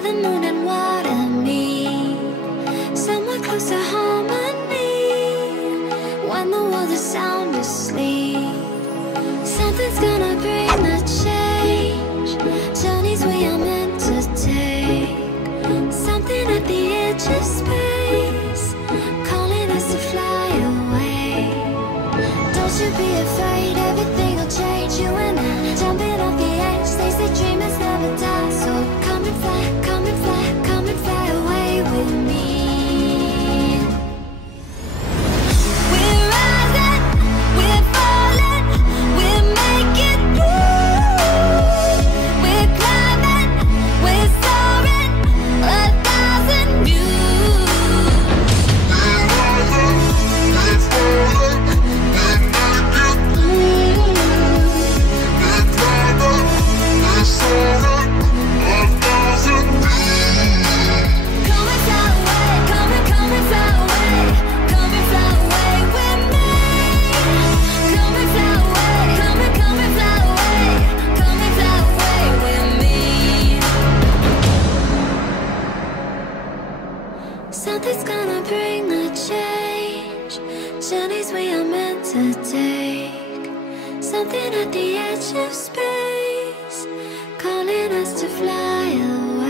where the moon and water meet, somewhere close to harmony, when the world is sound asleep. Something's gonna bring the change, journeys we are meant to take, something at the edge of space, calling us to fly away. Don't you be afraid, everything will change. You and I, jumping off the edge. They say dreamers never die, so come and fly, come and fly, come and fly away with me. We're rising, we're falling, we're making through. We're climbing, we're soaring, 1,000 views. We're rising, we're falling, we're making through. We're climbing, we're soaring, 1,000 views. Come and fly away, come and fly away, come and fly away with me. Come and fly away, come and fly away, come and fly away with me. Something's gonna bring the change, journeys we are meant to take, something at the edge of space, calling us to fly away.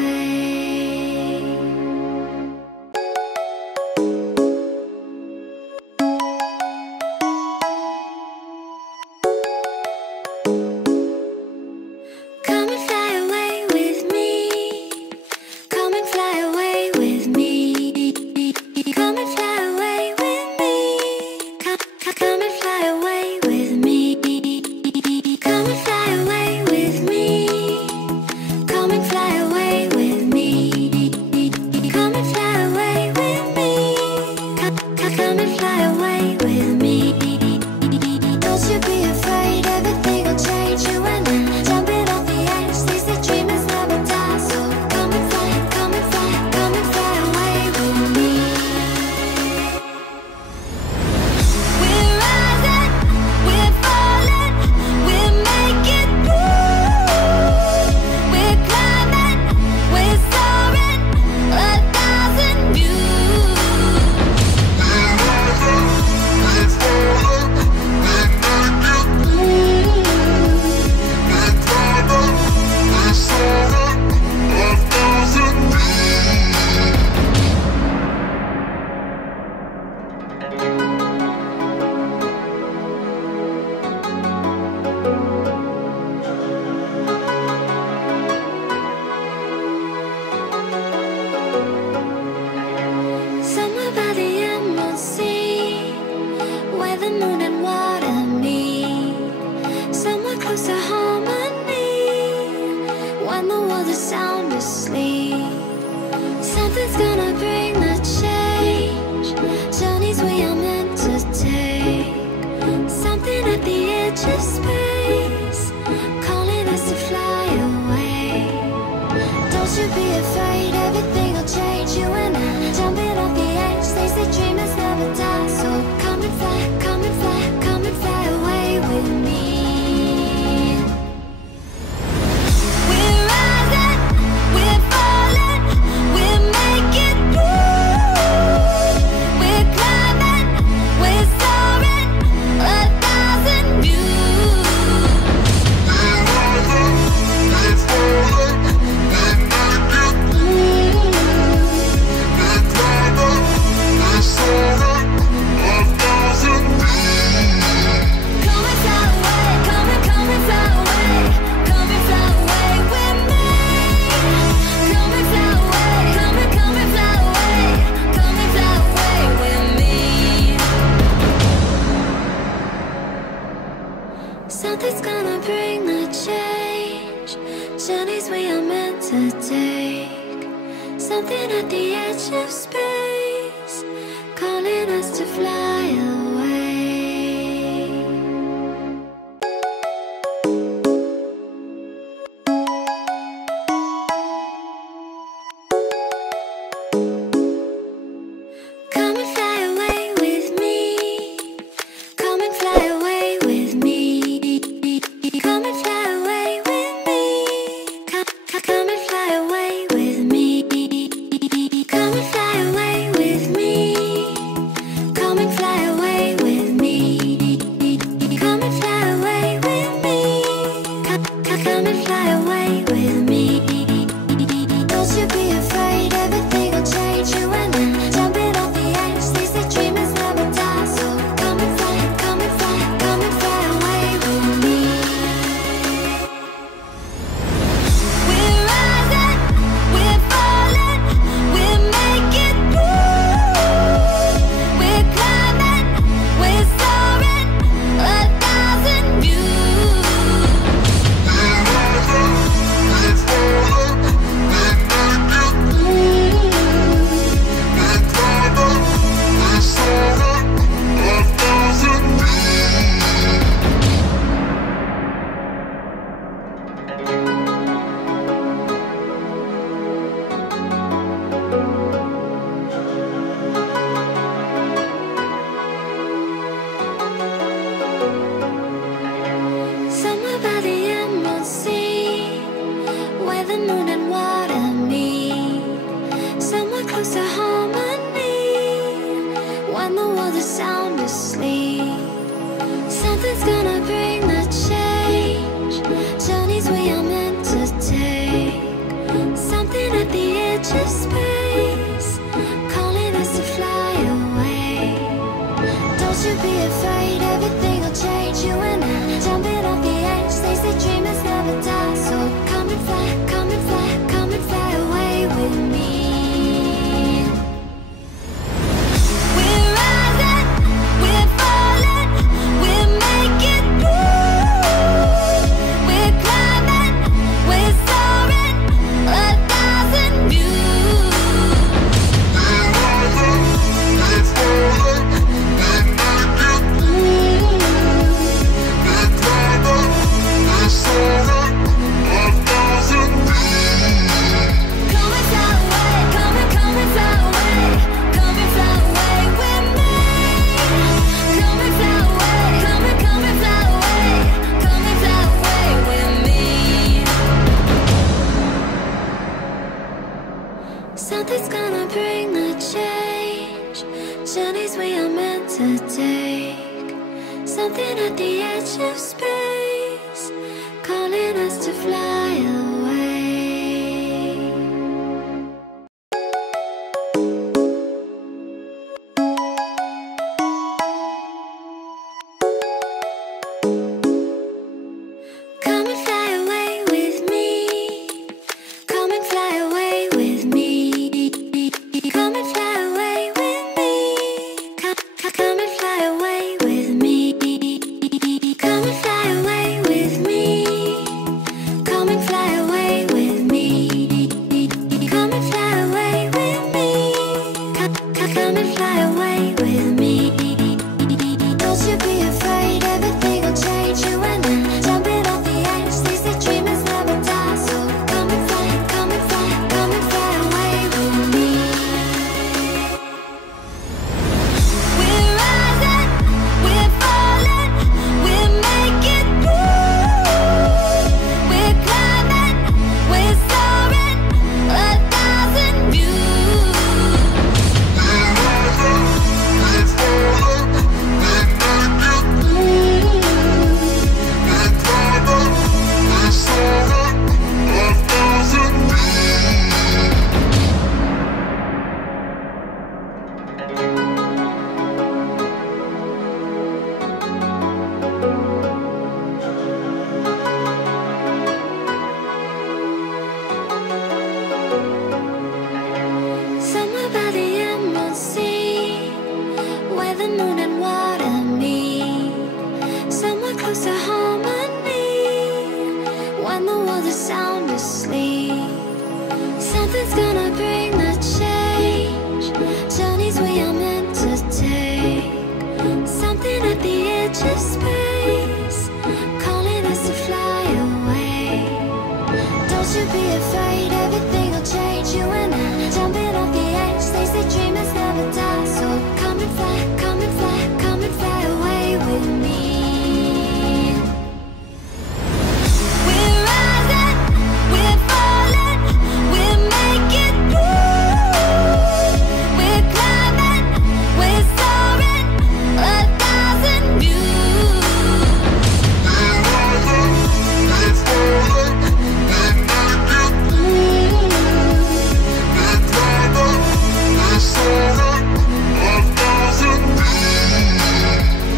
Come and fly away with me. Come and fly away with me. Come and fly away with me. Come and fly away with me. Come and fly away with me. Come and fly away with me. Come and fly away with me. Come and fly away with me. Don't you be afraid, everything will change. You and I, jumping off the edge. They say dreamers never die, so come and fly, come and fly, come and fly away with me. We're rising, we're falling, we're making through. We're climbing, we're soaring, 1,000 views. We're rising, we're falling, we're making through. We're climbing, we're soaring, 1,000 views. Somewhere by the emerald sea, where the moon and water meet, somewhere close to harmony, when the world is sound asleep. Something's gonna bring the change, journeys we are meant to take, something at the edge of space, calling us to fly away. Don't you be afraid, everything will change. You and I, jumping off the edge. They say dreamers never die, so come and fly, come and fly, come and fly away with me. We're rising, we're falling, we're making through. We're climbing, we're soaring, 1,000 views. We're rising, we're falling, we're making through. We're climbing, we're soaring, 1,000 views. Come and fly away, come and fly away, come and fly away with me. Come and fly away, come and fly away, come and fly away with me. Something's gonna bring the change, journeys we are meant to take, something at the edge of space, calling us to fly away. Come and fly away with me. Come and fly away with me. Come and fly away with me. Come and fly away with me. journeys we are meant to take. Something at the edge of space, calling us to fly away. Don't you be afraid, everything will change. You and I, jumping off the edge. They say dreamers never die, so come and fly, come and fly, come and fly away with me. We're rising, we're falling, we're making through. We're climbing, we're soaring, 1,000 views. We're rising, we're falling, we're making through. We're climbing, we're soaring, 1,000 views. Come and fly away, come and fly away, come and fly away with me. Come and fly away, come and fly away, come and fly away with me. Something's gonna bring the change, journeys we are meant to take. Something at the edge of space, calling us to fly away. Come and fly away with me. Come and fly away with me. Come and fly away with me. Come and fly away with me. Come and fly away with me. Come and fly away with me. Come and fly away with me. Come and fly away with me. Don't you be afraid, everything will change. You and I, jumping off the edge. They say dreamers never die, so come and fly, come and fly, come and fly away with me. We're rising, we're falling, we're making through. We're climbing, we're soaring, 1,000 views. We're rising, we're falling, we're making through. We're climbing, we're soaring, 1,000 views. Somewhere by the emerald sea, where the moon and water meet. Somewhere close to harmony, when the world is sound asleep. Something's gonna bring the change, journeys we are meant to take. Something at the edge of space, calling us to fly away. Don't you be afraid, everything will change. You and I, jumping off the edge. They say dreamers never die, so come and fly, come and fly, come and fly away with me. We're rising, we're falling, we're making through. We're climbing, we're soaring, 1,000 views. We're rising, we're falling, we're making through. We're climbing, we're soaring, 1,000 views.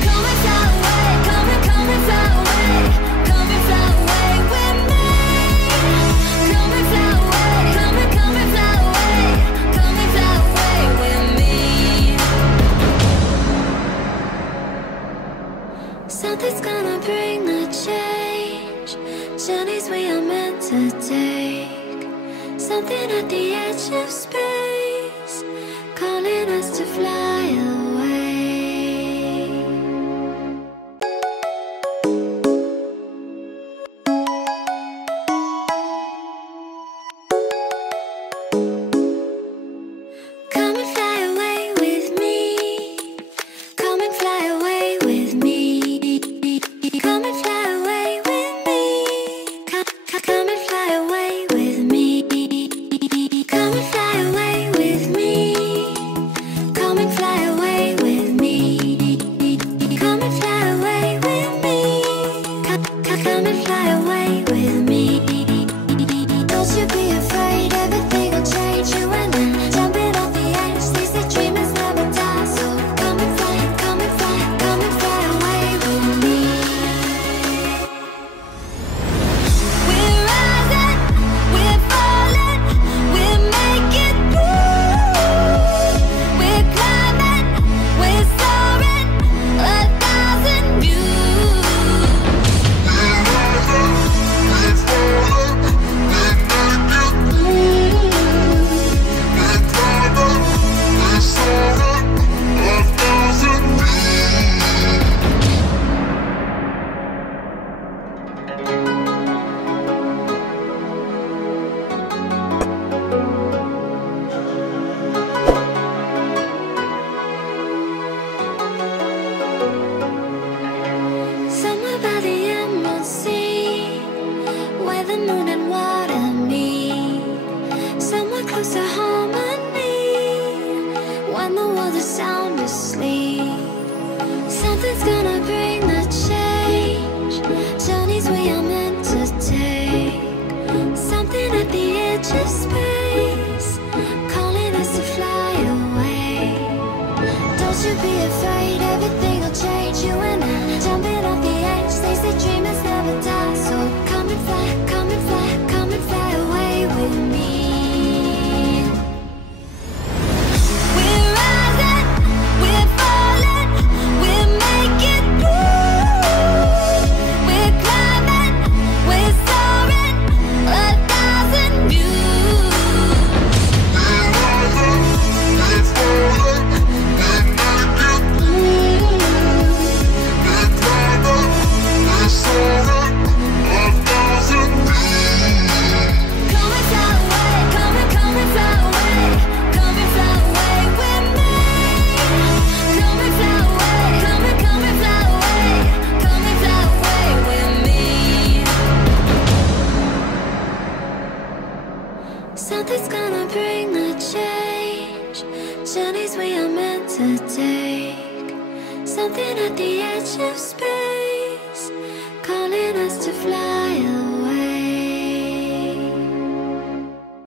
Come and fly away, come and fly away, come and fly away with me. Come and fly away, come and fly away, come and fly away with me. Something's gonna bring the change, journeys we are meant to take. Something at the edge of space, calling us to fly away. Come and fly away with me. Come and fly away with me. Come and fly away with me. Come and fly away with me. Come and fly away the moon and water meet, somewhere close to harmony. When the world is sound asleep, something's gonna bring the change. Journeys we are meant to take, something at the edge of space, calling us to fly away. Don't you be afraid, everything will change. You and I, jumping off the edge. They say dreamers never die, so come and fly, come and fly, come and fly away with me. We're rising, we're falling, we're making through. We're climbing, we're soaring, 1,000 views. We're rising, we're falling, we're making through. We're climbing, we're soaring, 1,000 views. Come and fly away, come and fly away, come and fly away with me. Come and fly away, come and fly away, come and fly away with me. Something's gonna bring the change. Journeys we are meant to take, something at the edge of space, calling us to fly.